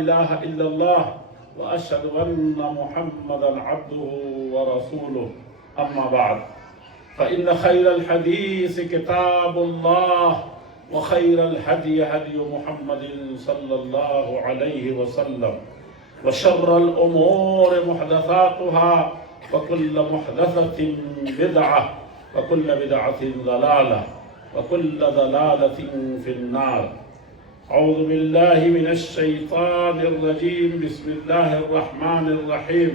إله إلا الله وأشهد أن محمدا عبده ورسوله أما بعد فإن خير الحديث كتاب الله وخير الهدي هدي محمد صلى الله عليه وسلم وشر الأمور محدثاتها وكل محدثة بدعة وكل بدعة ضلالة وكل ضلالة في النار. أعوذ بالله من الشيطان الرجيم. بسم الله الرحمن الرحيم.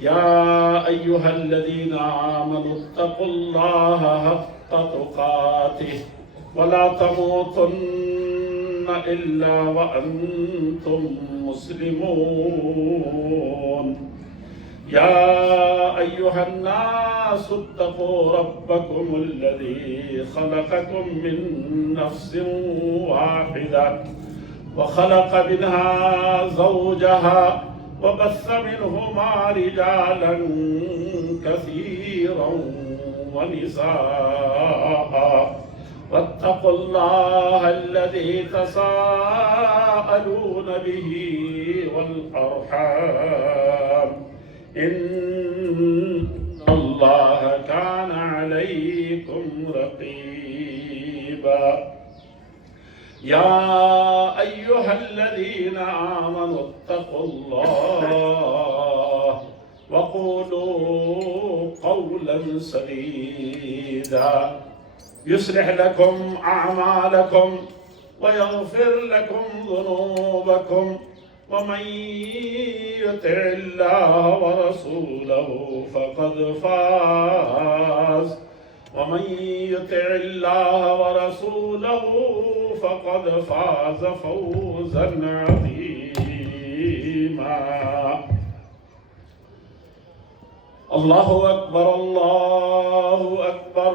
يا أيها الذين آمنوا اتقوا الله حق تقاته ولا تموتن إلا وأنتم مسلمون. يا أيها الناس اتقوا ربكم الذي خلقكم من نفس واحدة وخلق منها زوجها وبث منهما رجالا كثيرا ونساء واتقوا الله الذي تساءلون به والأرحام إن الله كان عليكم رقيبا. يا أيها الذين آمنوا اتقوا الله وقولوا قولا سديدا يصلح لكم أعمالكم ويغفر لكم ذنوبكم ومن يطع الله ورسوله فقد فاز فقد فاز فوزا عظيما. الله أكبر الله أكبر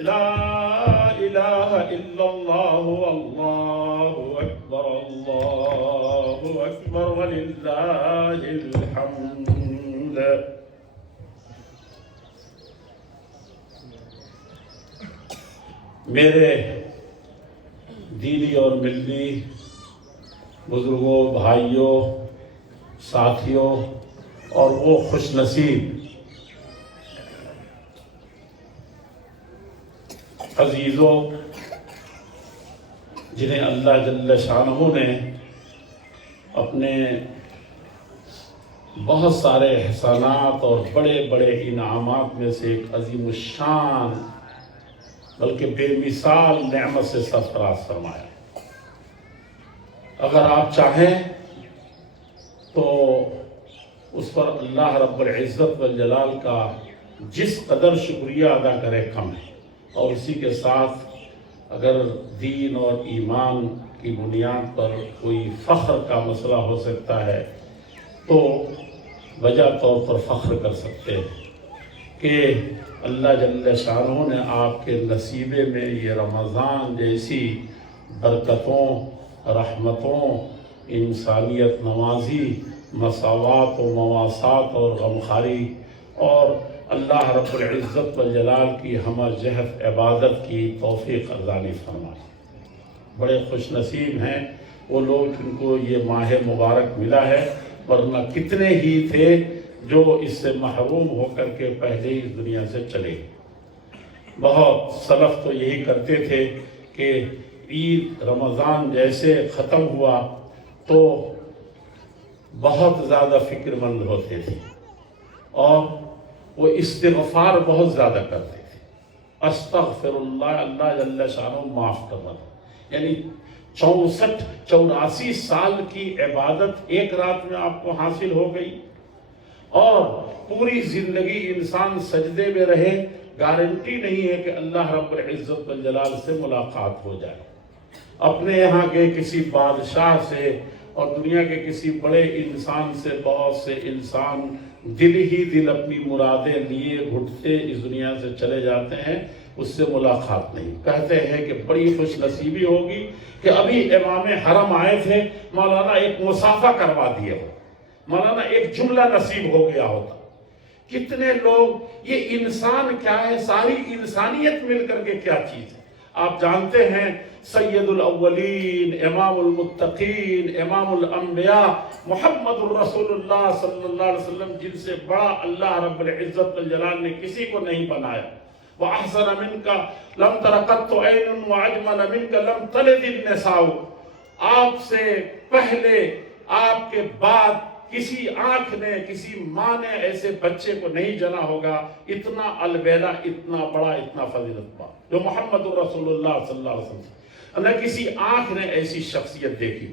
لا إله إلا الله والله أكبر الله أكبر ولله الحمد. میرے دینی اور ملتی بزرگوں، بھائیوں، ساتھیوں اور وہ خوش نصیب عزیزوں جنہیں اللہ جل شانہ نے اپنے بہت سارے احسانات اور بڑے بڑے انعامات میں سے ایک عظیم الشان بلکہ بے مثال نعمت سے سرفراز فرمایا. اگر آپ چاہیں تو اس پر اللہ رب العزت والجلال کا جس قدر شکریہ ادا کرے کم ہے. اور اسی کے ساتھ اگر دین اور ایمان کی بنیاد پر کوئی فخر کا مسئلہ ہو سکتا ہے تو وجہ طور پر فخر کر سکتے ہیں کہ اللہ جل شانہ نے آپ کے نصیبے میں یہ رمضان جیسی برکتوں، رحمتوں، انسانیت نوازی، مساوات و مواسات اور غمخواری اور اللہ رب العزت والجلال کی ہمہ جہت عبادت کی توفیق ارزانی فرمائے. بڑے خوش نصیب ہیں وہ لوگ جن کو یہ ماہ مبارک ملا ہے، ورنہ کتنے ہی تھے جو اس سے محروم ہو کر کے پہلے ہی اس دنیا سے چلے. بہت سلف تو یہی کرتے تھے کہ عید رمضان جیسے ختم ہوا تو بہت زیادہ فکر مند ہوتے تھے اور وہ استغفار بہت زیادہ کرتے تھے. استغفر اللہ، اللہ جل شانہ معاف کرنا. یعنی 84 سال کی عبادت ایک رات میں آپ کو حاصل ہو گئی اور پوری زندگی انسان سجدے میں رہے، گارنٹی نہیں ہے کہ اللہ رب العزت والجلال سے ملاقات ہو جائے. اپنے یہاں کے کسی بادشاہ سے اور دنیا کے کسی بڑے انسان سے بہت سے انسان دل ہی دل اپنی مرادیں لیے گھٹتے اس دنیا سے چلے جاتے ہیں، اس سے ملاقات نہیں. کہتے ہیں کہ بڑی خوش نصیبی ہوگی کہ ابھی امام حرم آئے تھے، مولانا ایک مصافحہ کروا دیے ہو، مولانا ایک جملہ نصیب ہو گیا ہوتا. کتنے لوگ، یہ انسان کیا ہے، ساری انسانیت مل کر کے کیا چیز ہے. آپ جانتے ہیں سید الاولین، امام المتقین، امام الانبیاء محمد الرسول اللہ صلی اللہ علیہ وسلم، جن سے بڑا اللہ رب العزت والجلال نے کسی کو نہیں بنایا. وَأَحْسَنَ مِنْكَ لَمْ تَرَ قَطُّ عَيْنٌ وَأَجْمَلَ مِنْكَ لَمْ تَلِدِ النِّسَاءُ. آپ سے پہلے، آپ کے بعد کسی آنکھ نے، کسی ماں نے ایسے بچے کو نہیں جنا ہوگا اتنا البیلا، اتنا بڑا، اتنا فضیلت پا جو محمد الرسول اللہ صلی اللہ علیہ وسلم. نہ کسی آنکھ نے ایسی شخصیت دیکھی.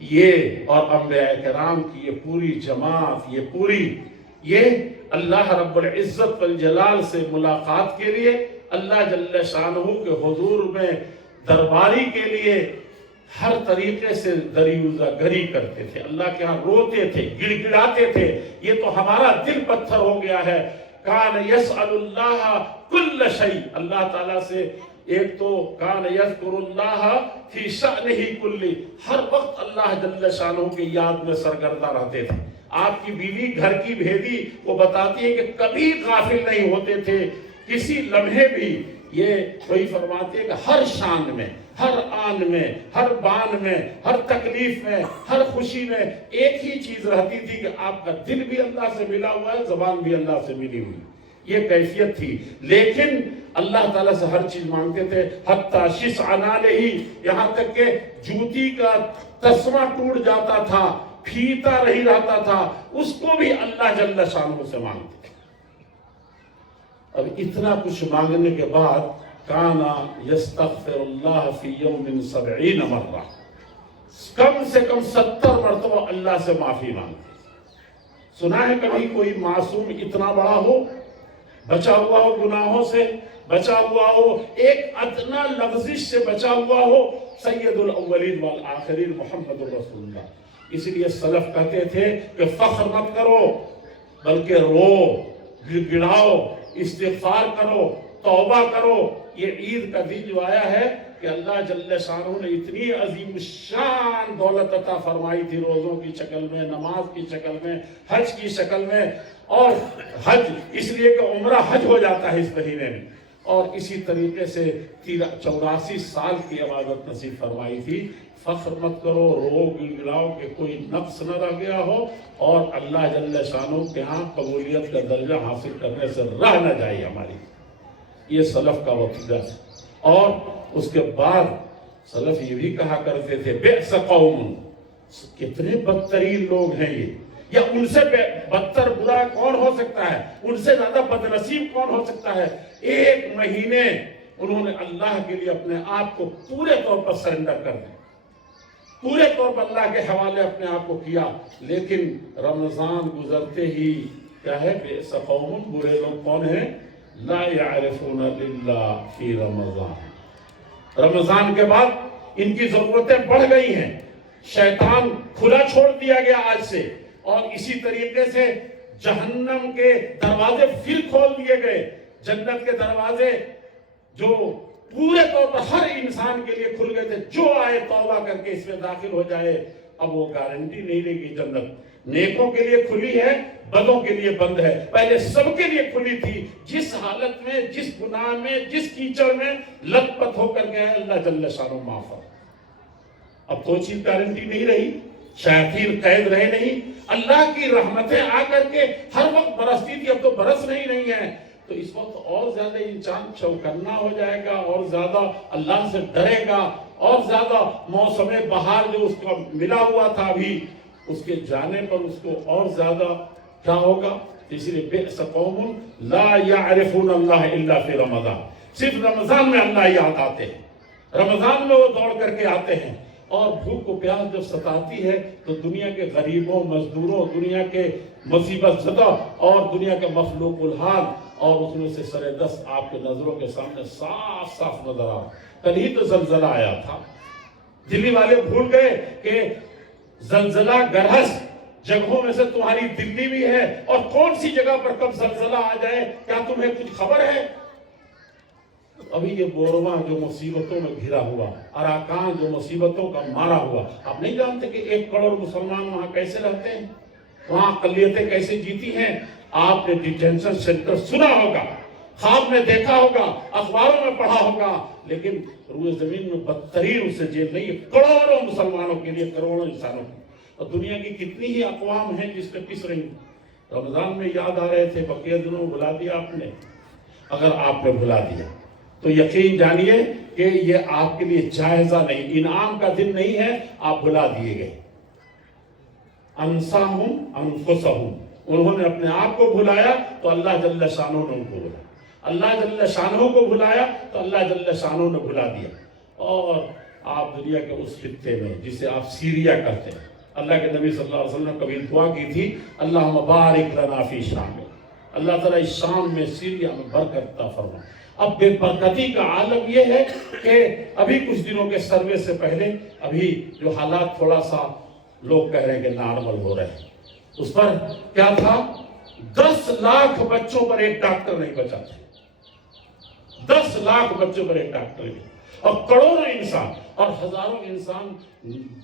یہ اور انبیاء کرام کی یہ پوری جماعت، یہ اللہ رب العزت والجلال سے ملاقات کے لیے، اللہ جل شانہ کے حضور میں درباری کے لیے ہر طریقے سے دریوزہ گری کرتے تھے. اللہ کے ہاں روتے تھے، گڑ گڑاتے تھے. یہ تو ہمارا دل پتھر ہو گیا ہے. کان یسأل اللہ کل شیء، اللہ تعالیٰ سے ایک تو کان یذکر اللہ فی شأنہ کلی، ہر وقت اللہ جل شانہ کی یاد میں سرگردہ رہتے تھے. آپ کی بیوی گھر کی بھیدی وہ بتاتی ہے کہ کبھی غافل نہیں ہوتے تھے کسی لمحے بھی. یہ وہی فرماتے ہیں کہ ہر شان میں، ہر آن میں، ہر بان میں، ہر تکلیف میں، ہر خوشی میں ایک ہی چیز رہتی تھی کہ آپ کا دل بھی اللہ سے ملا ہوا ہے، زبان بھی اللہ سے ملی ہوئی. یہ کیفیت تھی. لیکن اللہ تعالیٰ سے ہر چیز مانگتے تھے، حتیٰ شسع نعلہ، یہاں تک کہ جوتی کا تسمہ ٹوٹ جاتا تھا، پھیتا رہی رہتا تھا، اس کو بھی اللہ جل شانہ سے مانگتے تھے. اب اتنا کچھ مانگنے کے بعد کانا یستغفر اللہ فی یوم 70 مرہ، کم سے کم 70 مرتبہ اللہ سے معافی مانگتے. سنا ہے کبھی کوئی معصوم اتنا بڑا ہو، بچا ہوا ہو گناہوں سے، بچا ہوا ہو ایک ادنا لغزش سے بچا ہوا ہو؟ سید الاولین والآخرین محمد الرسول اللہ. اس لیے سلف کہتے تھے کہ فخر مت کرو بلکہ رو، گڑ گڑاؤ، استغفار کرو، توبہ کرو. یہ عید کا دن جو آیا ہے کہ اللہ جل شانہ نے اتنی عظیم الشان دولت عطا فرمائی تھی، روزوں کی شکل میں، نماز کی شکل میں، حج کی شکل میں. اور حج اس لیے کہ عمرہ حج ہو جاتا ہے اس مہینے میں. اور اسی طریقے سے 84 سال کی عبادت نصیب فرمائی تھی. فخر مت کرو، رو، گڑگڑاؤ کہ کوئی نقص نہ رہ گیا ہو اور اللہ جل شانہ کے ہاں قبولیت کا درجہ حاصل کرنے سے رہ نہ جائے ہماری. یہ سلف کا وقت ہے. اور اس کے بعد سلف یہ بھی کہا کرتے تھے بئس قوم، کتنے بدترین لوگ ہیں یہ، یا ان سے بدتر برا کون ہو سکتا ہے، ان سے زیادہ بدنصیب کون ہو سکتا ہے. ایک مہینے انہوں نے اللہ کے لیے اپنے آپ کو پورے طور پر سرنڈر کر دیا، پورے طور پر اللہ کے حوالے اپنے آپ کو کیا. لیکن رمضان گزرتے ہی کیا ہے، بئس قوم، برے لوگ کون ہیں، لا یعرفون للہ فی رمضان. رمضان کے بعد ان کی ضرورتیں بڑھ گئی ہیں، شیطان کھلا چھوڑ دیا گیا آج سے، اور اسی طریقے سے جہنم کے دروازے پھر کھول دیے گئے. جنت کے دروازے جو پورے طور پر ہر انسان کے لیے کھل گئے تھے، جو آئے توبہ کر کے اس میں داخل ہو جائے. اب وہ گارنٹی نہیں رہے گی. جنت نیکوں کے لیے کھلی ہے، بدوں کے لیے بند ہے. پہلے سب کے لیے کھلی تھی. جس حالت میں، جس گناہ میں، جس کیچڑ میں لت پت ہو کر گئے اللہ جل شانہ معاف کر. اب تو چیز گارنٹی نہیں رہی، شیاطین قید رہے نہیں. اللہ کی رحمتیں آ کر کے ہر وقت برستی تھی، اب تو برس نہیں ہیں. تو اس وقت اور زیادہ انسان چوکنا ہو جائے گا، اور زیادہ اللہ سے ڈرے گا، اور زیادہ موسم بہار جو اس کو ملا ہوا تھا ابھی، اس کے جانے پر اس کو اور زیادہ کیا ہوگا. اس لیے بئس قوم لا یعرفون اللہ الا فی رمضان. صرف رمضان میں اللہ یاد آتے ہیں، رمضان میں وہ دوڑ کر کے آتے ہیں. اور بھوک و پیاس جب ستاتی ہے تو دنیا کے غریبوں، مزدوروں، دنیا کے مصیبت زدہ اور دنیا کے مخلوق الحال، اور اس میں سے سر دست آپ کے نظروں کے سامنے صاف صاف نظر آ. کل ہی تو زلزلہ آیا تھا. دلی والے بھول گئے کہ زلزلہ گرہس جگہوں میں سے تمہاری دلی بھی ہے، اور کون سی جگہ پر کب زلزلہ آ جائے کیا تمہیں کچھ خبر ہے؟ ابھی یہ بورما جو مصیبتوں میں گھرا ہوا، اراکان جو مصیبتوں کا مارا ہوا، آپ نہیں جانتے کہ 1 کروڑ مسلمان وہاں کیسے رہتے ہیں، وہاں اقلیتیں کیسے جیتی ہیں. آپ نے ڈیٹینشن سینٹر سنا ہوگا، خواب میں دیکھا ہوگا، اخباروں میں پڑھا ہوگا، لیکن روئے زمین میں بدترین اسے جیل نہیں ہے، کروڑوں مسلمانوں کے لیے، کروڑوں انسانوں کے. اور دنیا کی کتنی ہی اقوام ہیں جس پہ پس رہی ہیں. رمضان میں یاد آ رہے تھے، بقیہ دنوں بھلا دیا آپ نے. اگر آپ نے بھلا دیا تو یقین جانیے کہ یہ آپ کے لیے جائزہ نہیں، انعام کا دن نہیں ہے، آپ بھلا دیے گئے. انساہم انفسہم، انہوں نے اپنے آپ کو بھلایا تو اللہ جل شانہ نے ان کو بھلایا. اللہ جل شانہ کو بھلایا تو اللہ جل شانہ نے بھلا دیا. اور آپ دنیا کے اس خطے میں جسے آپ سیریا کرتے ہیں، اللہ کے نبی صلی اللہ علیہ وسلم نے کبھی دعا کی تھی، اللہم بارک لنا فی شام، اللہ تعالیٰ اس شام میں، سیریا میں برکت عطا فرما. اب بے برکتی کا عالم یہ ہے کہ ابھی کچھ دنوں کے سروے سے پہلے ابھی جو حالات تھوڑا سا لوگ کہہ رہے ہیں کہ نارمل ہو رہے ہیں، اس پر کیا تھا، 10 لاکھ بچوں پر ایک ڈاکٹر نہیں بچا تھا. 10 لاکھ بچوں پر ایک ڈاکٹر نہیں، اور کروڑوں انسان اور ہزاروں انسان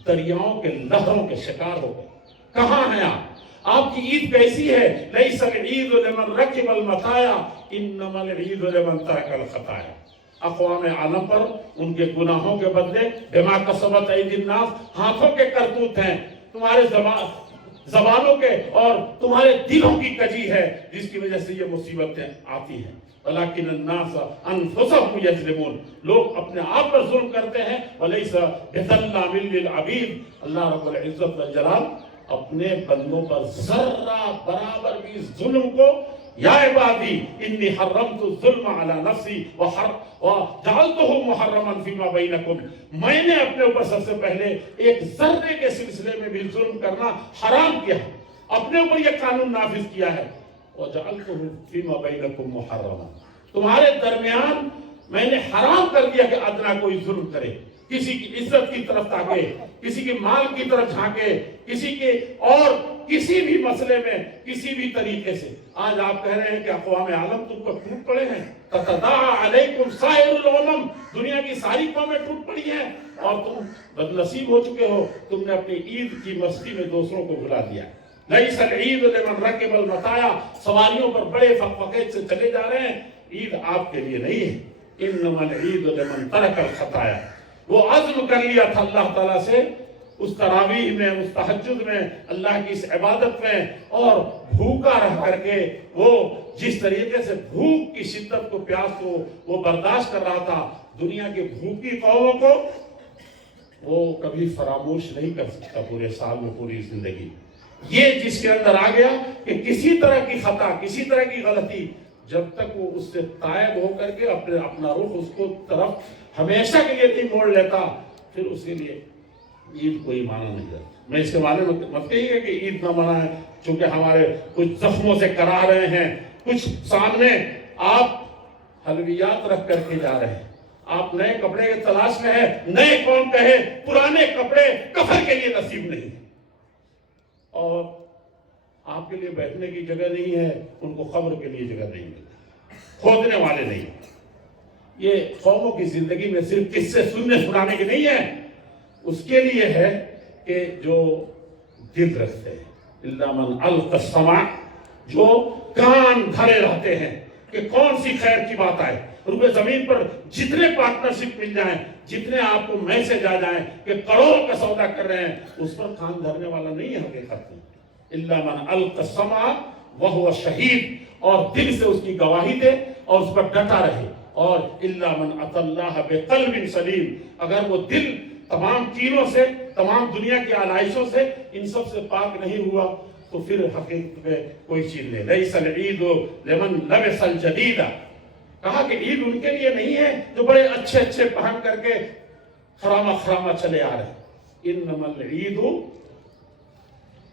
دریاؤں کے لہروں کے شکار ہو گئے. کہاں ہیں آپ؟ آپ کی عید کیسی ہے؟ لیس العید لمن رکب المطایا انما العید لمن ترک الخطایا. اقوام عالم پر ان کے گناہوں کے بدلے بما کسبت ایدی الناس، ہاتھوں کے کرتوت ہیں، تمہارے زبانوں کے اور تمہارے دلوں کی کجی ہے جس کی وجہ سے یہ مصیبتیں آتی ہیں. ولیکن الناس انفسهم یظلمون، لوگ اپنے آپ پر ظلم کرتے ہیں. ولیس بظلام للعبید، اللہ رب العزت والجلال اپنے بندوں پر ذرہ برابر بھی ظلم کو، یا عبادی انی حرمت الظلم علی نفسی وجعلتہ محرما فیما بینکم، میں نے اپنے اوپر سب سے پہلے ایک ذرے کے سلسلے میں بھی ظلم کرنا حرام کیا ہے، اپنے اوپر یہ قانون نافذ کیا ہے. وجعلتہ فیما بینکم محرما، تمہارے درمیان میں نے حرام کر دیا کہ ادنا کوئی ظلم کرے، کسی کی عزت کی طرف تاکے، کسی کے مال کی طرف جھانکے، کسی کے اور کسی بھی مسئلے میں کسی بھی طریقے سے. آج آپ کہہ رہے ہیں کہ اقوام عالم تم پر ٹوٹ پڑے ہیں، تتداعی علیکم سائر الامم، دنیا کی ساری قومیں ٹوٹ پڑی ہیں اور تم بدنصیب ہو چکے ہو، تم نے اپنی عید کی مستی میں دوسروں کو بھلا دیا. لیس العید لمن رکب المطایا، سواریوں پر بڑے فقفقے سے چلے جا رہے ہیں، عید آپ کے لیے نہیں ہے. انما العید لمن ترک الخطایا، وہ عزم کر لیا تھا اللہ تعالیٰ سے اس تراویح میں، اس تہجد میں، اللہ کی اس عبادت میں، اور بھوکا رہ کر کے وہ جس طریقے سے بھوک کی شدت کو، پیاس کو وہ برداشت کر رہا تھا، دنیا کی بھوکی قوموں کو وہ کبھی فراموش نہیں کر سکتا پورے سال میں، پوری زندگی. یہ جس کے اندر آ گیا کہ کسی طرح کی خطا، کسی طرح کی غلطی، جب تک وہ اس سے تائب ہو کر کے اپنا رخ اس کو طرف ہمیشہ کے لیے نہیں موڑ لیتا، پھر اس کے لیے عید کوئی معنی نہیں رہتا. میں اس کے بارے میں مت کہیے کہ عید نہ منائیں، چونکہ ہمارے کچھ زخموں سے کرا رہے ہیں، کچھ سامنے آپ حلویات رکھ کر کے جا رہے ہیں، آپ نئے کپڑے کے تلاش میں ہیں. نئے کون کہے، پرانے کپڑے کفن کے لیے نصیب نہیں، اور آپ کے لیے بیٹھنے کی جگہ نہیں ہے، ان کو قبر کے لیے جگہ نہیں ملتی، کھودنے والے نہیں. یہ قوموں کی زندگی میں صرف قصے سننے سنانے کے نہیں ہے، اس کے لیے ہے کہ جو دل رکھتے ہیں. الا من القى السمع، جو کان دھرے رہتے ہیں کہ کون سی خیر کی بات آئے. روئے زمین پر جتنے پارٹنرشپ مل جائیں، جتنے آپ کو میسج آ جائیں کہ کروڑوں کا سودا کر رہے ہیں، اس پر کان دھرنے والا نہیں ہے حقیقت میں. الا من القى السمع وهو شہید، اور دل سے اس کی گواہی دے اور اس پر ڈٹا رہے. اور الا من اتى الله بقلب سلیم، اگر وہ دل تمام کینوں سے، تمام دنیا کی آلائشوں سے، ان سب سے پاک نہیں ہوا، تو پھر حقیقت میں کوئی چیز نہیں. لیس العید لمن لبس الجدید، کہا کہ عید ان کے لیے نہیں ہے جو بڑے اچھے اچھے پہن کر کے خرامہ خرامہ چلے آ رہے ہیں. انما العید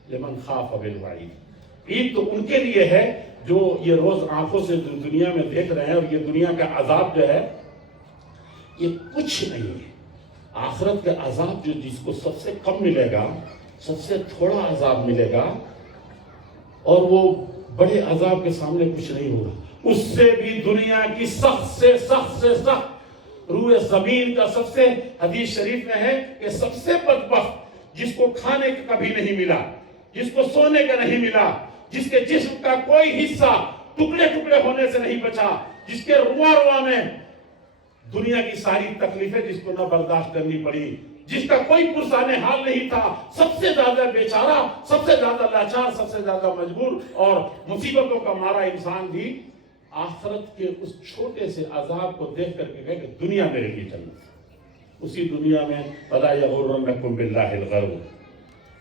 لمن خاف بالوعید، عید تو ان کے لیے ہے جو یہ روز آنکھوں سے دنیا میں دیکھ رہے ہیں، اور یہ دنیا کا عذاب جو ہے یہ کچھ نہیں ہے. آخرت کا عذاب جو جس کو سب سے کم ملے گا، سب سے تھوڑا عذاب ملے گا، اور وہ بڑے عذاب کے سامنے کچھ نہیں ہوگا. اس سے بھی دنیا کی سخت سے سخت سے سخت، روئے زمین کا سب سے، حدیث شریف میں ہے کہ سب سے بدبخت جس کو کھانے کا کبھی نہیں ملا، جس کو سونے کا نہیں ملا، جس کے جسم کا کوئی حصہ ٹکڑے ٹکڑے ہونے سے نہیں بچا، جس کے روا روا میں دنیا کی ساری تکلیفیں جس کو نہ برداشت کرنی پڑی، جس کا کوئی پرسان حال نہیں تھا، سب سے زیادہ بیچارہ، سب سے زیادہ لاچار، سب سے زیادہ مجبور اور مصیبتوں کا مارا انسان بھی آخرت کے اس چھوٹے سے عذاب کو دیکھ کر کے کہے کہ دنیا میرے لیے جنت ہے۔ اسی دنیا میں فَلَا يَغُرَّنَّكُمْ بِاللَّهِ الْغَرُورُ،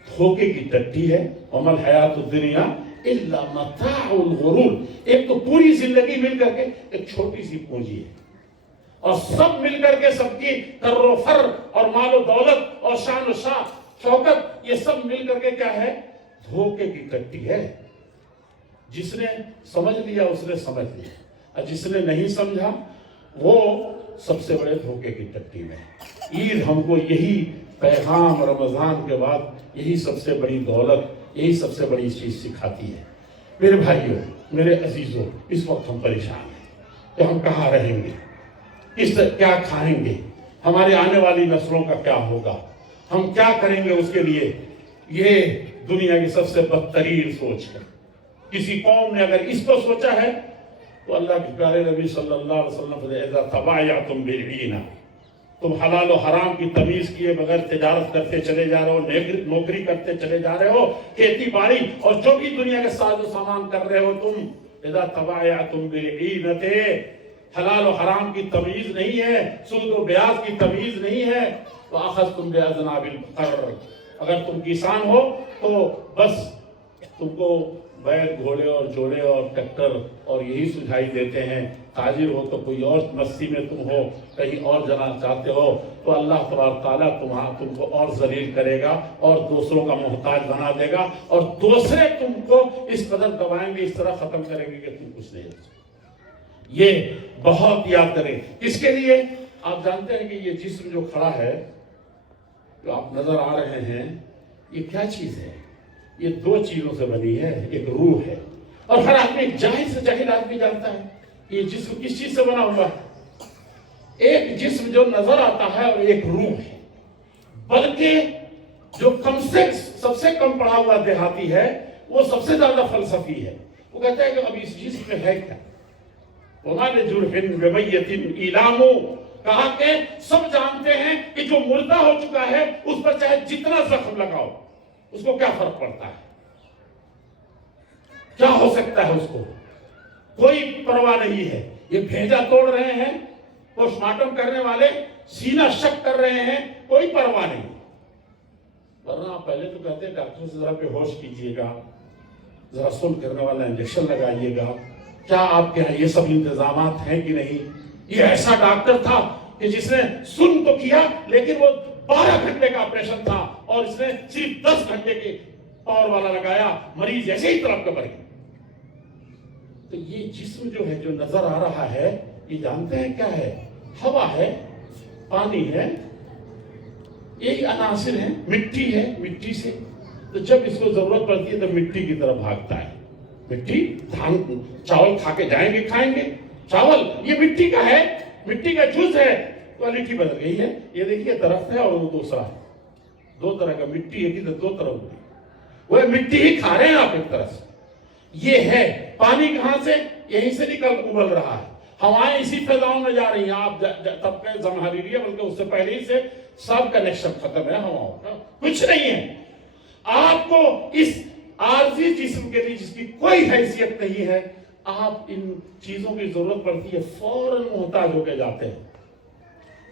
دھوکے کی ٹٹی ہے، وَمَا الْحَيَاةُ الدُّنْيَا إِلَّا مَتَاعُ الْغُرُورِ۔ ایک تو پوری زندگی مل کر کے ایک چھوٹی سی پونجی ہے، اور سب مل کر کے سب کی کر و فر اور مال و دولت اور شان و شوکت، یہ سب مل کر کے کیا ہے؟ دھوکے کی ٹٹی ہے۔ جس نے سمجھ لیا اس نے سمجھ لیا، اور جس نے نہیں سمجھا وہ سب سے بڑے دھوکے کی ٹٹی میں۔ عید ہم کو یہی پیغام رمضان کے بعد یہی سب سے بڑی دولت، یہی سب سے بڑی چیز سکھاتی ہے۔ میرے بھائیوں، میرے عزیزوں، اس وقت ہم پریشان ہیں کہ ہم کہاں رہیں گے، کیا کھائیں گے، ہمارے آنے والی نسلوں کا کیا ہوگا، ہم کیا کریں گے اس کے لیے۔ یہ دنیا کی سب سے بدترین سوچ ہے۔ کسی قوم نے اگر اس کو سوچا ہے تو اللہ کے پیارے نبی صلی اللہ علیہ وسلم نے اذا تبایعتم بالعینہ، تم حلال و حرام کی تمیز کیے بغیر تجارت کرتے چلے جا رہے ہو، نوکری کرتے چلے جا رہے ہو، کھیتی باڑی اور جو بھی دنیا کے ساز و سامان کر رہے ہو تم، اذا تبایعتم بالعینۃ، حلال و حرام کی تمیز نہیں ہے، سود و بیاض کی تمیز نہیں ہے، وَأَخَذْتُمْ بِأَذْنَابِ الْبَقَرِ، اگر تم کسان ہو تو بس تم کو بیل، گھوڑے اور جوڑے اور ٹریکٹر اور یہی سجھائی دیتے ہیں، تاجر ہو تو کوئی اور مستی میں تم ہو، کہیں اور جانا چاہتے ہو تو اللہ تبارک تعالیٰ تم کو اور ذلیل کرے گا اور دوسروں کا محتاج بنا دے گا، اور دوسرے تم کو اس قدر دبائیں گے، اس طرح ختم کریں گے کہ تم کچھ نہیں ہو سکتے۔ یہ بہت یاد کریں۔ کس کے لیے؟ آپ جانتے ہیں کہ یہ جسم جو کھڑا ہے، جو آپ نظر آ رہے ہیں، یہ کیا چیز ہے؟ یہ دو چیزوں سے بنی ہے، ایک روح ہے، اور ہر آدمی، ایک جاہل سے جاہل آدمی جانتا ہے کہ یہ جسم کس چیز سے بنا ہوا ہے۔ ایک جسم جو نظر آتا ہے اور ایک روح ہے، بلکہ جو سب سے کم پڑھا ہوا دیہاتی ہے وہ سب سے زیادہ فلسفی ہے۔ وہ کہتا ہے کہ اب اس جسم میں ہے کیا؟ وَمَا لِجُرْحٍ بِمَيِّتٍ إِلَامٌ، کہا کہ سب جانتے ہیں کہ جو مردہ ہو چکا ہے اس پر چاہے جتنا زخم لگاؤ اس کو کیا فرق پڑتا ہے، کیا ہو سکتا ہے، اس کو کوئی پرواہ نہیں ہے۔ یہ بھیجا توڑ رہے ہیں پوسٹ مارٹم کرنے والے، سینہ شک کر رہے ہیں، کوئی پرواہ نہیں۔ ورنہ پہلے تو کہتے ہیں ڈاکٹر سے ذرا بے ہوش کیجیے گا، ذرا سن کرنے والا انجیکشن لگائیے گا۔ کیا آپ کے یہاں یہ سب انتظامات ہیں کہ نہیں؟ یہ ایسا ڈاکٹر تھا کہ جس نے سن تو کیا لیکن وہ 12 گھنٹے کا آپریشن تھا، اور اس نے صرف 10 گھنٹے کے پاور والا لگایا، مریض ایسے ہی طرف کبر گیا۔ تو یہ جسم جو ہے، جو نظر آ رہا ہے، یہ جانتے ہیں کیا ہے؟ ہوا ہے، پانی ہے، یہی عناصر ہیں، مٹی ہے، مٹی سے تو جب اس کو ضرورت پڑتی ہے تو مٹی کی طرف بھاگتا ہے۔ مٹی، دھان، چاول کھا کے جائیں گے، کھائیں گے چاول، یہ مٹی کا ہے، مٹی کا جز ہے، کوالٹی بدل گئی ہے۔ یہ دیکھیے درخت ہے اور وہ دوسرا ہے، دو طرح کا مٹی ہے، دو طرح ہوتی ہے، وہ مٹی ہی کھا رہے ہیں آپ ایک طرح سے۔ یہ ہے پانی، کہاں سے؟ یہیں سے نکل ابل رہا ہے، ہوائیں اسی فضاؤں میں جا رہی ہیں۔ آپ طبقہ زمہریریہ بلکہ اس سے پہلے ہی سے سب کنیکشن ختم ہے ہواؤں کا، کچھ نہیں ہے۔ آپ کو اس عارضی جسم کے لیے جس کی کوئی حیثیت نہیں ہے، آپ ان چیزوں کی ضرورت پڑتی ہے فوراً محتاج ہو کے جاتے ہیں۔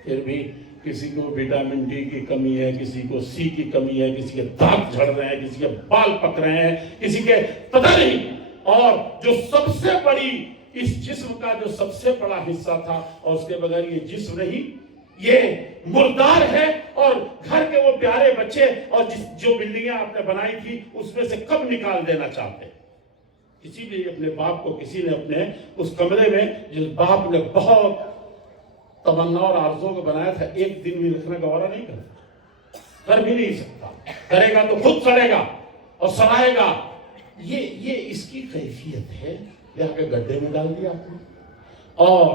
پھر بھی کسی کو وٹامن ڈی کی کمی ہے، کسی کو سی کی کمی ہے، کسی کے دانت جھڑ رہے ہیں، کسی کے بال پک رہے ہیں، کسی کے پتہ نہیں۔ اور جو سب سے بڑی اس جسم کا جو سب سے بڑا حصہ تھا، اور اس کے بغیر یہ جسم نہیں، یہ مردار ہے، اور گھر کے وہ پیارے بچے اور جو بلڈنگیں آپ نے بنائی تھی اس میں سے کب نکال دینا چاہتے ہیں۔ کسی بھی اپنے باپ کو، کسی نے اپنے اس کمرے میں جس باپ نے بہت تمنا اور آرزوں کو بنایا تھا، ایک دن بھی رکھنے کا گوارا نہیں کرتا، کر بھی نہیں سکتا، کرے گا تو خود سڑے گا اور سڑائے گا۔ یہ اس کی کیفیت ہے، یہ آ کے گڈھے میں ڈال دیا آپ نے۔ اور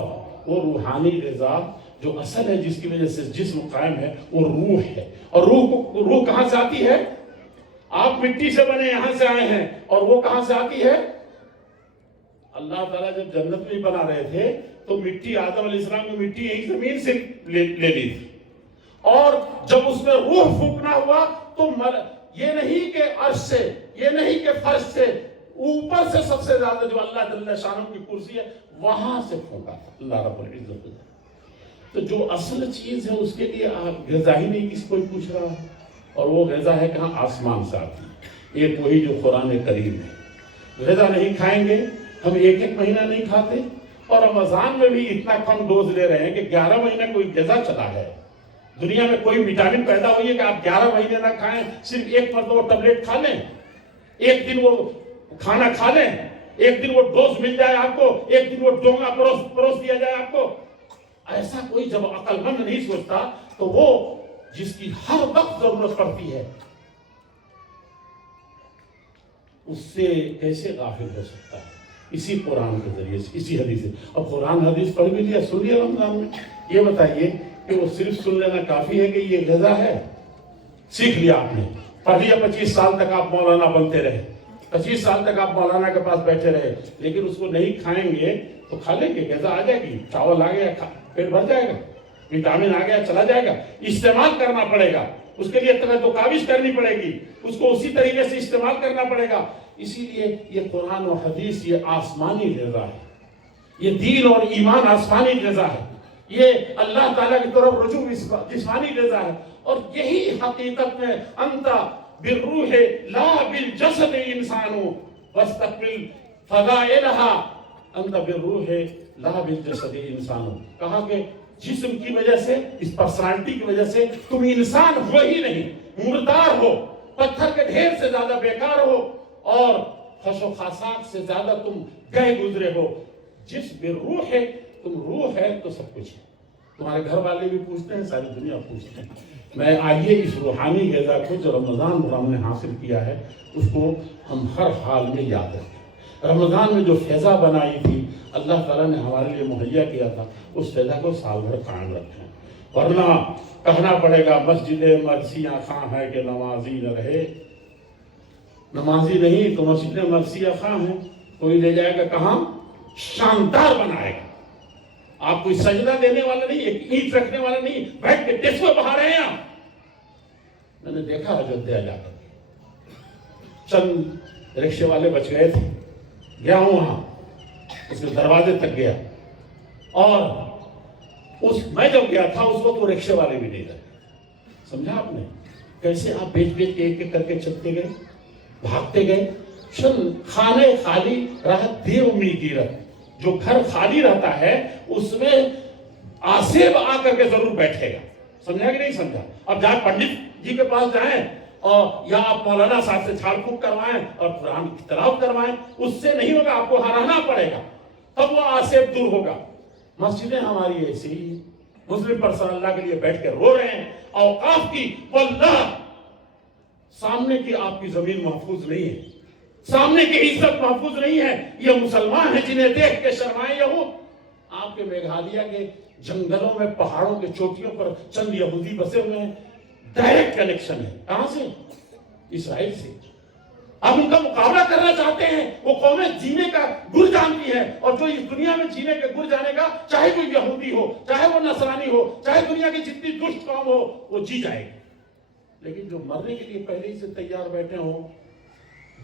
وہ روحانی غذا جو اصل ہے، جس کی وجہ سے جسم قائم ہے، وہ روح ہے۔ اور روح کہاں سے آتی ہے؟ آپ مٹی سے بنے یہاں سے آئے ہیں، اور وہ کہاں سے آتی ہے؟ اللہ تعالیٰ جب جنت میں بنا رہے تھے تو مٹی آدم علیہ السلام کی مٹی یہی زمین سے لے لی تھی، اور جب اس میں روح پھونکنا ہوا تو یہ نہیں کہ عرش سے، یہ نہیں کہ فرش سے، اوپر سے سب سے زیادہ جو اللہ جل شانہ کی کرسی ہے وہاں سے پھونکا تھا اللہ رب العزت نے۔ تو جو اصل چیز ہے اس کے لیے آپ غذا ہی نہیں کس کوئی پوچھ رہا ہے، اور وہ غذا ہے کہاں؟ آسمان سے آتی ہے، ایک وہی جو قرآن کریم ہے۔ غذا نہیں کھائیں گے، ہم ایک مہینہ نہیں کھاتے، اور رمضان میں بھی اتنا کم ڈوز لے رہے ہیں کہ 11 مہینہ کوئی غذا چلا ہے۔ دنیا میں کوئی وٹامن پیدا ہوئی ہے کہ آپ 11 مہینے نہ کھائیں، صرف ایک مرتبہ وہ ٹیبلٹ کھا لیں، ایک دن وہ کھانا کھا لیں، ایک دن وہ ڈوز مل جائے آپ کو، ایک دن وہ ڈونگا پروس دیا جائے آپ کو؟ ایسا کوئی جب عقل مند نہیں سوچتا تو وہ جس کی ہر وقت ضرورت پڑتی ہے اس سے کیسے غافل ہو سکتا ہے؟ اسی قرآن کے ذریعے سے، اسی حدیث سے۔ اب قرآن حدیث پڑھ بھی لیا، سن لیا رمضان میں، یہ بتائیے کہ وہ صرف سن لینا کافی ہے کہ یہ غذا ہے؟ سیکھ لیا آپ نے، پڑھ لیا، 25 سال تک آپ مولانا بنتے رہے، 25 سال تک آپ مولانا کے پاس بیٹھے رہے، لیکن اس کو نہیں کھائیں گے تو کھا لیں گے، غذا آ جائے گی، چاول آ گیا پیٹ بھر جائے گا، وٹامن آ گیا چلا جائے گا، استعمال کرنا پڑے گا، اس کے لیے طرح تو کاوش کرنی پڑے گی، اس کو اسی طریقے سے استعمال کرنا پڑے گا۔ اسی لیے یہ قرآن و حدیث یہ آسمانی غذا ہے، یہ دین اور ایمان آسمانی غذا ہے، یہ اللہ تعالیٰ کی طرف رجوع جسمانی غذا ہے، اور یہی حقیقت میں انت بالروح لا بالجسد انسانو واستقبل فضائلها، انت بالروح لا بالجسد انسانو، کہا کہ جسم کی وجہ سے، اس پرسنالٹی کی وجہ سے تم انسان ہو ہی نہیں، مردار ہو، پتھر کے ڈھیر سے زیادہ بیکار ہو، اور خش و خاصات سے زیادہ تم گئے گزرے ہو۔ جس بے روح ہے، تم روح ہے تو سب کچھ ہے۔ تمہارے گھر والے بھی پوچھتے ہیں، ساری دنیا پوچھتے ہیں۔ میں آئیے اس روحانی غذا کو جو رمضان میں ہم نے حاصل کیا ہے اس کو ہم ہر حال میں یاد رکھیں۔ رمضان میں جو فیضا بنائی تھی اللہ تعالیٰ نے ہمارے لیے مہیا کیا تھا، اس فیضا کو سال بھر قائم رکھیں، ورنہ کہنا پڑے گا مسجد مرثیہ خواں ہے کہ نمازی نہ رہے۔ نمازی نہیں تو مسجد مرثیہ خواں ہے، کوئی لے جائے گا کہاں؟ شاندار بنائے گا، آپ کوئی سجدہ دینے والا نہیں، ایک اینٹ رکھنے والا نہیں، بیٹھ کے ٹیسو بہا رہے ہیں آپ۔ میں نے دیکھا اجودھیا جا کر، چند رکشے والے بچ گئے تھے، گیا ہوں وہاں، اس کے دروازے تک گیا، اور میں جب گیا تھا اس وقت وہ رکشے والے بھی نہیں رہے۔ سمجھا آپ نے کیسے آپ بیچ بیچ کے ایک ایک کر کے چلتے گئے، بھاگتے گئے؟ خانے خالی رہت دیو می گیرت، جو گھر خالی رہتا ہے اس میں آسیب آ کر کے ضرور بیٹھے گا۔ سمجھا کہ نہیں سمجھا؟ اب جہاں پنڈت جی کے پاس جائیں اور یا آپ مولانا صاحب سے جھاڑ پھونک کروائیں اور قرآن کی تلاوت کروائیں، اس سے نہیں ہوگا، آپ کو ہرانا پڑے گا، تب وہ آسیب دور ہوگا۔ مسجدیں ہماری ایسی ہی، مسلم پرسن اللہ کے لیے بیٹھ کے رو رہے ہیں، اوقاف کی واللہ سامنے کی آپ کی زمین محفوظ نہیں ہے، سامنے کی عزت محفوظ نہیں ہے۔ یہ مسلمان ہیں جنہیں دیکھ کے شرمائے یہود۔ آپ کے میگھالیہ کے جنگلوں میں، پہاڑوں کے چوٹیوں پر چند یہودی بسے ہوئے ہیں، ڈائریکٹ کنیکشن ہے، کہاں سے؟ اسرائیل سے۔ آپ ان کا مقابلہ کرنا چاہتے ہیں، وہ قومیں جینے کا گر جانتی ہے، اور جو اس دنیا میں جینے کے گر جانے کا، چاہے کوئی یہودی ہو، چاہے وہ نصرانی ہو، چاہے دنیا کی جتنی دشت قوم ہو، وہ جی جائے گی۔ لیکن جو مرنے کے لیے پہلے ہی سے تیار بیٹھے ہوں،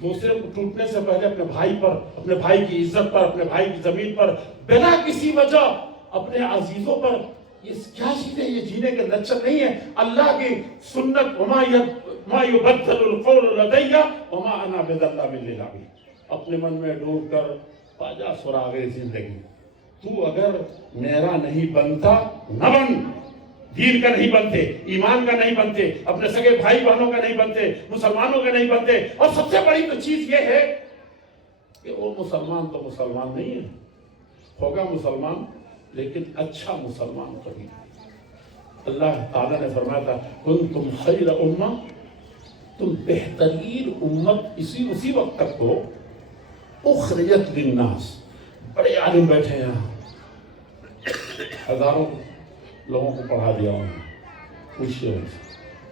دوسرے کو ٹوٹنے سے پہلے اپنے بھائی پر، اپنے بھائی کی عزت پر، اپنے بھائی کی زمین پر، بنا کسی وجہ اپنے عزیزوں پر، یہ کیا چیز ہے؟ یہ جینے کے لچھن نہیں ہے۔ اللہ کی سنت وما یبدل القول لدی وما انا بظلام للعبید، اپنے من میں ڈوب کر پاجا سراغ زندگی، تو اگر میرا نہیں بنتا نہ بن، دین کا نہیں بنتے، ایمان کا نہیں بنتے، اپنے سگے بھائی بہنوں کا نہیں بنتے، مسلمانوں کا نہیں بنتے۔ اور سب سے بڑی تو چیز یہ ہے کہ وہ مسلمان تو مسلمان نہیں ہے، ہوگا مسلمان لیکن اچھا مسلمان کبھی نہیں۔ اللہ تعالیٰ نے فرمایا تھا کنتم خیر امہ، تم بہترین امت اسی وقت تک ہو اخرجت للناس۔ بڑے عالم بیٹھے ہیں یہاں، ہزاروں لوگوں کو پڑھا دیا ہوں، پوچھئے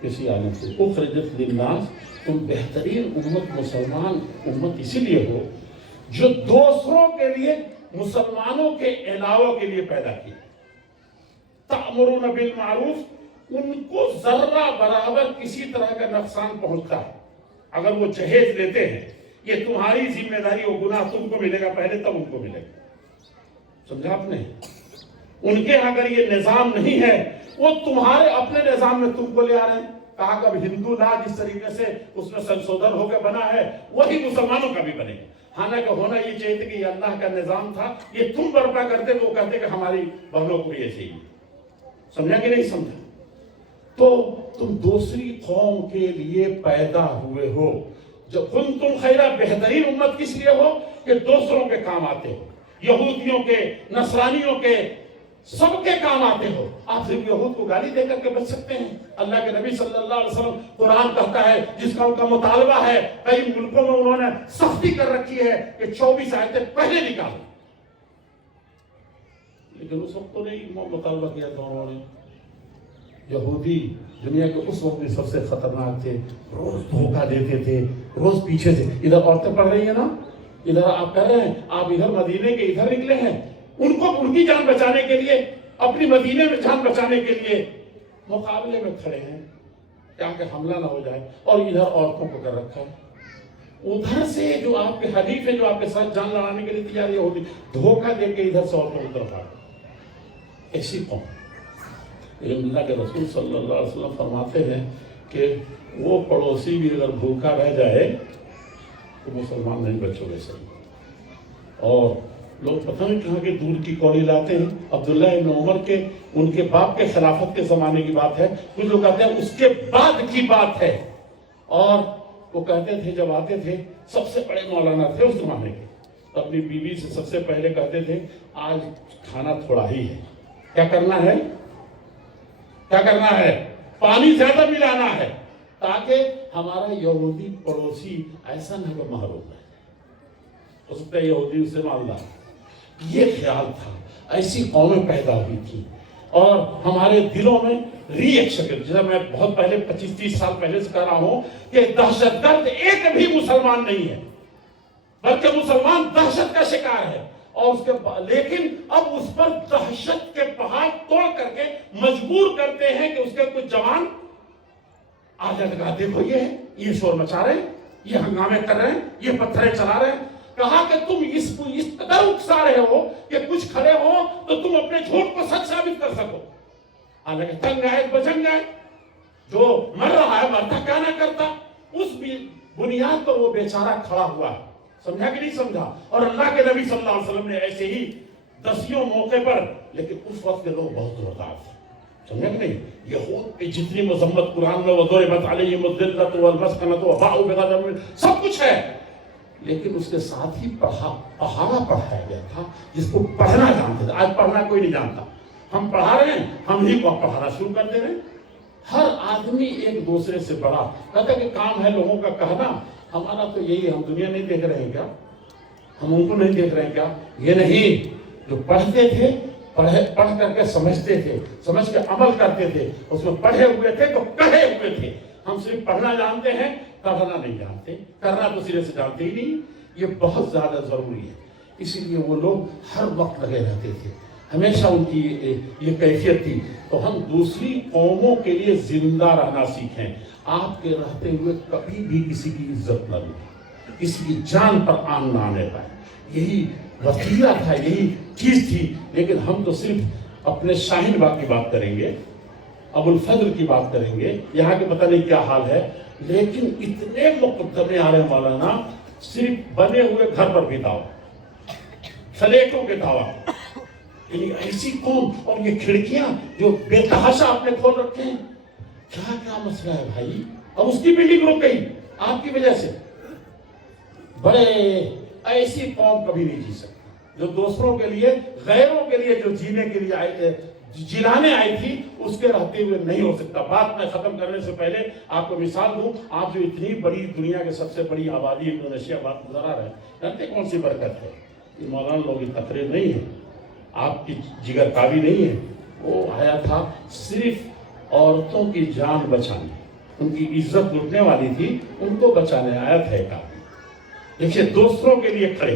کسی عالم سے، اخرجت للناس، تم بہترین امت مسلمان امت اسی لیے ہو جو دوسروں کے لیے مسلمانوں کے علاوہ کے لیے پیدا کیا. تأمرون بالمعروف، ان کو ذرہ برابر کسی طرح کا نقصان پہنچتا ہے اگر وہ جہیز لیتے ہیں، یہ تمہاری ذمہ داری، وہ گناہ تم کو ملے گا پہلے، تب ان کو ملے گا. سمجھا آپ نے؟ ان کے اگر یہ نظام نہیں ہے، وہ تمہارے اپنے نظام میں تم کو لے آ رہے ہیں. کہا کہ اب ہندو لا جس طریقے سے اس میں سنشودھن ہو کے بنا ہے وہی مسلمانوں کا بھی بنے. حالانکہ ہونا یہ چاہیے تھا کہ یہ اللہ کا نظام تھا، یہ تم برپا کرتے تو وہ کہتے کہ ہماری بہنوں کو بھی ایسے ہی. سمجھا کہ نہیں سمجھا؟ تو تم دوسری قوم کے لیے پیدا ہوئے ہو. جو کنتم خیرہ، بہترین امت کس لیے ہو کہ دوسروں کے کام آتے ہو، یہودیوں کے، نصرانیوں کے، سب کے کام آتے ہو. آپ صرف یہود کو گالی دے کر کے بچ سکتے ہیں؟ اللہ کے نبی صلی اللہ علیہ وسلم قرآن کہتا ہے، جس کا ان کا مطالبہ ہے، کئی ملکوں میں انہوں نے سختی کر رکھی ہے کہ 24 آیتیں پہلے نکالو. لیکن اس وقت تو نہیں مطالبہ کیا تھا انہوں نے. یہودی دنیا کے اس وقت بھی سب سے خطرناک تھے، روز دھوکہ دیتے تھے، روز پیچھے سے. ادھر عورتیں پڑھ رہی ہیں نا، ادھر آپ کہہ رہے ہیں، آپ ادھر مدینے کے ادھر نکلے ہیں، ان کو ان کی جان بچانے کے لیے، اپنی مدینے میں جان بچانے کے لیے مقابلے میں کھڑے ہیں کیا کہ حملہ نہ ہو جائے، اور ادھر عورتوں کو کر رکھا ہے. ادھر سے جو آپ کے حریف ہیں، جو آپ کے ساتھ جان لڑانے کے لیے تیار یہودی، دھوکہ دے کے ادھر سے عورتوں کو طرف آ گئے. ایسی قوم. لیکن اللہ کے رسول صلی اللہ علیہ وسلم فرماتے ہیں کہ وہ پڑوسی بھی اگر بھوکا رہ جائے تو مسلمان نہیں بچو گے صحیح. اور لوگ پتہ نہیں کہاں کے دور کی کوڑی لاتے ہیں. عبداللہ ابن عمر کے، ان کے باپ کے خلافت کے زمانے کی بات ہے، کچھ لوگ کہتے ہیں اس کے بعد کی بات ہے. اور وہ کہتے تھے جب آتے تھے، سب سے بڑے مولانا تھے اس زمانے کے، اپنی بیوی سے سب سے پہلے کہتے تھے آج کھانا تھوڑا ہی ہے، کیا کرنا ہے؟ کیا کرنا ہے؟ پانی زیادہ ملانا ہے، تاکہ ہمارا یہودی پڑوسی ایسا نہ کہ محروم ہے. ہو سکتا ہے یہودی اس سے مالدار. یہ خیال تھا. ایسی قومیں پیدا ہوئی تھی، اور ہمارے دلوں میں ری ایکشن، جیسے میں بہت پہلے 25-30 سال پہلے سے کہہ رہا ہوں کہ دہشت گرد ایک بھی مسلمان نہیں ہے، بلکہ مسلمان دہشت کا شکار ہے. اور اس کے لیکن اب اس پر دہشت کے پہاڑ توڑ کر کے مجبور کرتے ہیں کہ اس کے کچھ جوان آ جائے گا، دیکھو یہ شور مچا رہے ہیں، یہ ہنگامے کر رہے ہیں، یہ پتھریں چلا رہے ہیں. کہا کہ تم اس قدر اکسا رہے ہو کہ کچھ کھڑے ہو تو تم اپنے جھوٹ کو سچ ثابت کر سکو. حالانکہ تنگ آئے بجنگ آئے، جو مر رہا ہے مرتا کیا نہ کرتا. اس بنیاد پر وہ بیچارہ کھڑا ہوا. سمجھا کہ نہیں سمجھا؟ اور اللہ کے نبی صلی اللہ علیہ وسلم نے ایسے ہی دسیوں موقع پر، لیکن اس وقت کے لوگ بہت زوردار تھے. سمجھا کہ نہیں؟ یہود پہ جتنی مذمت قرآن میں وَضُرِبَتْ عَلَيْهِمُ الذِّلَّةُ وَالْمَسْكَنَةُ وَبَاءُوا بِغَضَبٍ مِّنَ اللَّهِ، سب کچھ ہے. لیکن اس کے ساتھ ہی پڑھانا پڑھایا گیا تھا، جس کو پڑھنا جانتے تھے. آج پڑھنا کوئی نہیں جانتا. ہم پڑھا رہے ہیں، ہم ہی کو پڑھانا شروع کر دے رہے ہیں. ہر آدمی ایک دوسرے سے بڑا کہتا ہے کہ کام ہے لوگوں کا کہنا. ہمارا تو یہی ہے، ہم دنیا نہیں دیکھ رہے ہیں کیا؟ ہم ان کو نہیں دیکھ رہے ہیں کیا؟ یہ نہیں، جو پڑھتے تھے پڑھ کر کے سمجھتے تھے، سمجھ کے عمل کرتے تھے، اس میں پڑھے ہوئے تھے تو کہے ہوئے تھے. ہم صرف پڑھنا جانتے ہیں، کرنا نہیں جانتے. کرنا تو سرے سے جانتے ہی نہیں. یہ بہت زیادہ ضروری ہے. اسی لیے وہ لوگ ہر وقت لگے رہتے تھے، ہمیشہ ان کی یہ کیفیت تھی. تو ہم دوسری قوموں کے لیے زندہ رہنا سیکھیں. آپ کے رہتے ہوئے کبھی بھی کسی کی عزت نہ لیں، کسی کی جان پر آن نہ آنے پائے. یہی وسیلہ تھا، یہی چیز تھی. لیکن ہم تو صرف اپنے شاہین باغ کی بات کریں گے، ابو الفضل کی بات کریں گے، یہاں کے پتہ نہیں کیا حال ہے. لیکن اتنے مقدمے آ رہے ہیں مولانا، صرف بنے ہوئے گھر پر بھی دعویٰ، سلیٹوں کے دعویٰ. یعنی ایسی قوم، اور یہ کھڑکیاں جو بے تحاشا آپ نے کھول رکھے ہیں. کیا مسئلہ ہے بھائی؟ اب اس کی بلڈنگ رک گئی آپ کی وجہ سے. بڑے ایسی قوم کبھی نہیں جی سکتی جو دوسروں کے لیے، غیروں کے لیے جو جینے کے لیے آئے، جلانے آئی تھی، اس کے رہتے ہوئے نہیں ہو سکتا. بات میں ختم کرنے سے پہلے آپ کو مثال دوں. آپ جو اتنی بڑی دنیا کے سب سے بڑی آبادی انڈونیشیا بات گزارا رہے ہیں، جانتے کون سی برکت ہے؟ یہ مولانا لوگ کی تقریر نہیں ہے، آپ کی جگر کاوی نہیں ہے. وہ آیا تھا صرف عورتوں کی جان بچانے، ان کی عزت لٹنے والی تھی، ان کو بچانے آیا تھا ایک آدمی. دیکھیے دوسروں کے لیے کھڑے.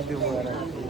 Ini